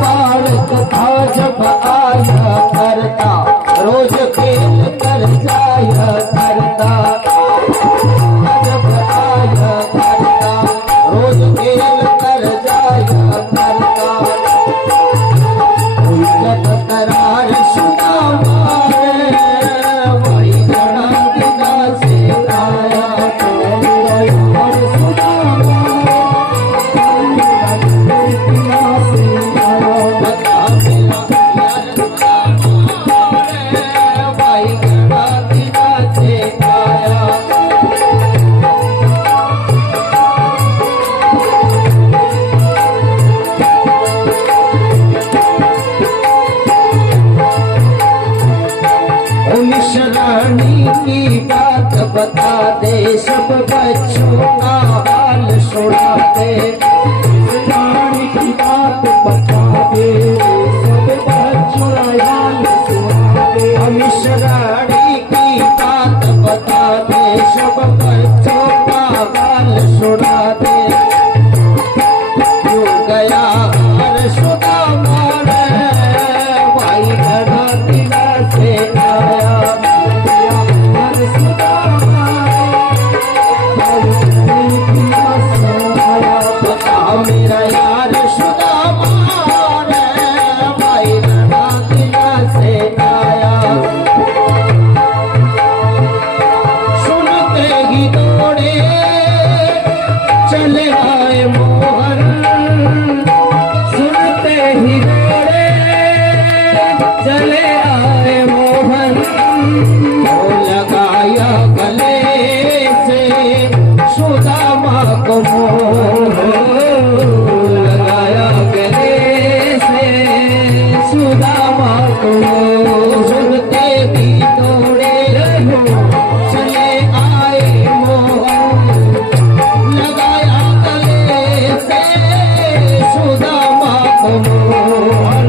बालक था जब आया करता, रोज खेल कर जाया करता। जब आया करता, रोज खेल कर जाया करता। जब करार सुना वही घड़ा बिना से आया। की बात बता दे, सब बच्चों का हाल सुना दे। रानी की बात बता दे, सब बच्चों का हाल सुना दे। अमीश रानी की बात बता दे, सब बच्चों का हाल सुना दे। क्यों गया हर सुना मारे, भाई घड़ा दिला से आया। मेरा यार सुदामा रे, भाई घड़ा दिला से आया। सुनते ही दौड़े चले आए मोहन, सुनते ही दौड़े चले आए मोहन। लगाया गले से सुदामा को मोह, लगाया गले से सुदामा को। सुनते भी दौड़े चले आए मोहन, लगाया गले से सुदामा को मोहन।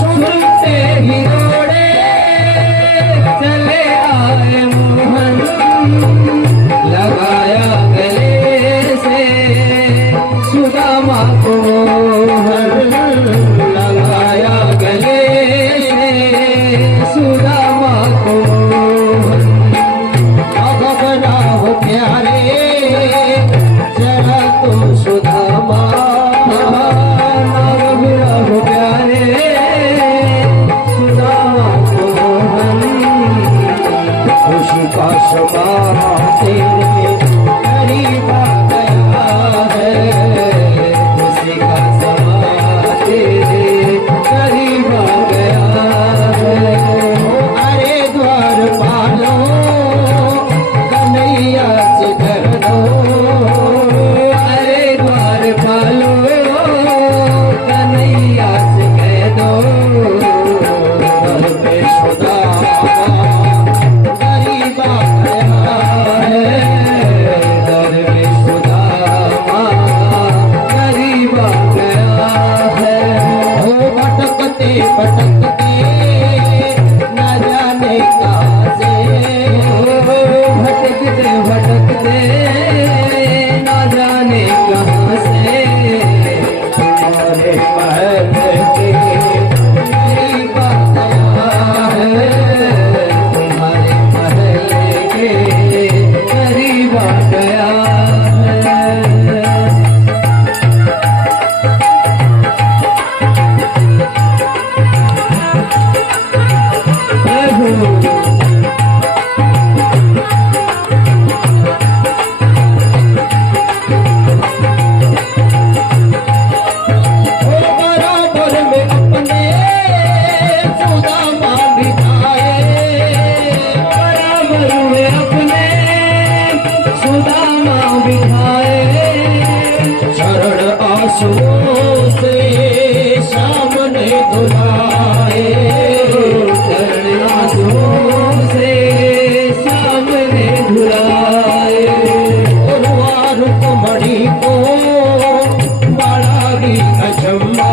सुनते ही दौड़े चले आए मोहन, लगाया गले से सुदामा को मोहन। लगाया गले से सुदामा को मोहन। अब बना हो प्यारे जरा तुम सुदामा, बना हो प्यारे सुदामा को मोहन। खुशी का समा तेरे करीब आ गया है, खुशी का समा तेरे करीब आ गया है। अरे द्वार पालो कन्हैया से कर दो, अरे द्वार पालो कन्हैया से कह दो। घर पे सुदामा गरीब आ गया है, घर पे सुदामा गरीब आ गया है। हो भटकते भटकते न जाने कहाँ से, भटकते भटकते न जाने कहाँ से। तुम्हारे महल के गरीब आ गया है, तुम्हारे महल के गरीब आ गया है। बराबर में अपने सुदामा बिठाए, बराबर में अपने सुदामा बिठाए। चरण आंसुओं से सामने धुलाए, चरण आंसुओं से सामने धुलाए। रुकमणी को बड़ा भी अचंबा,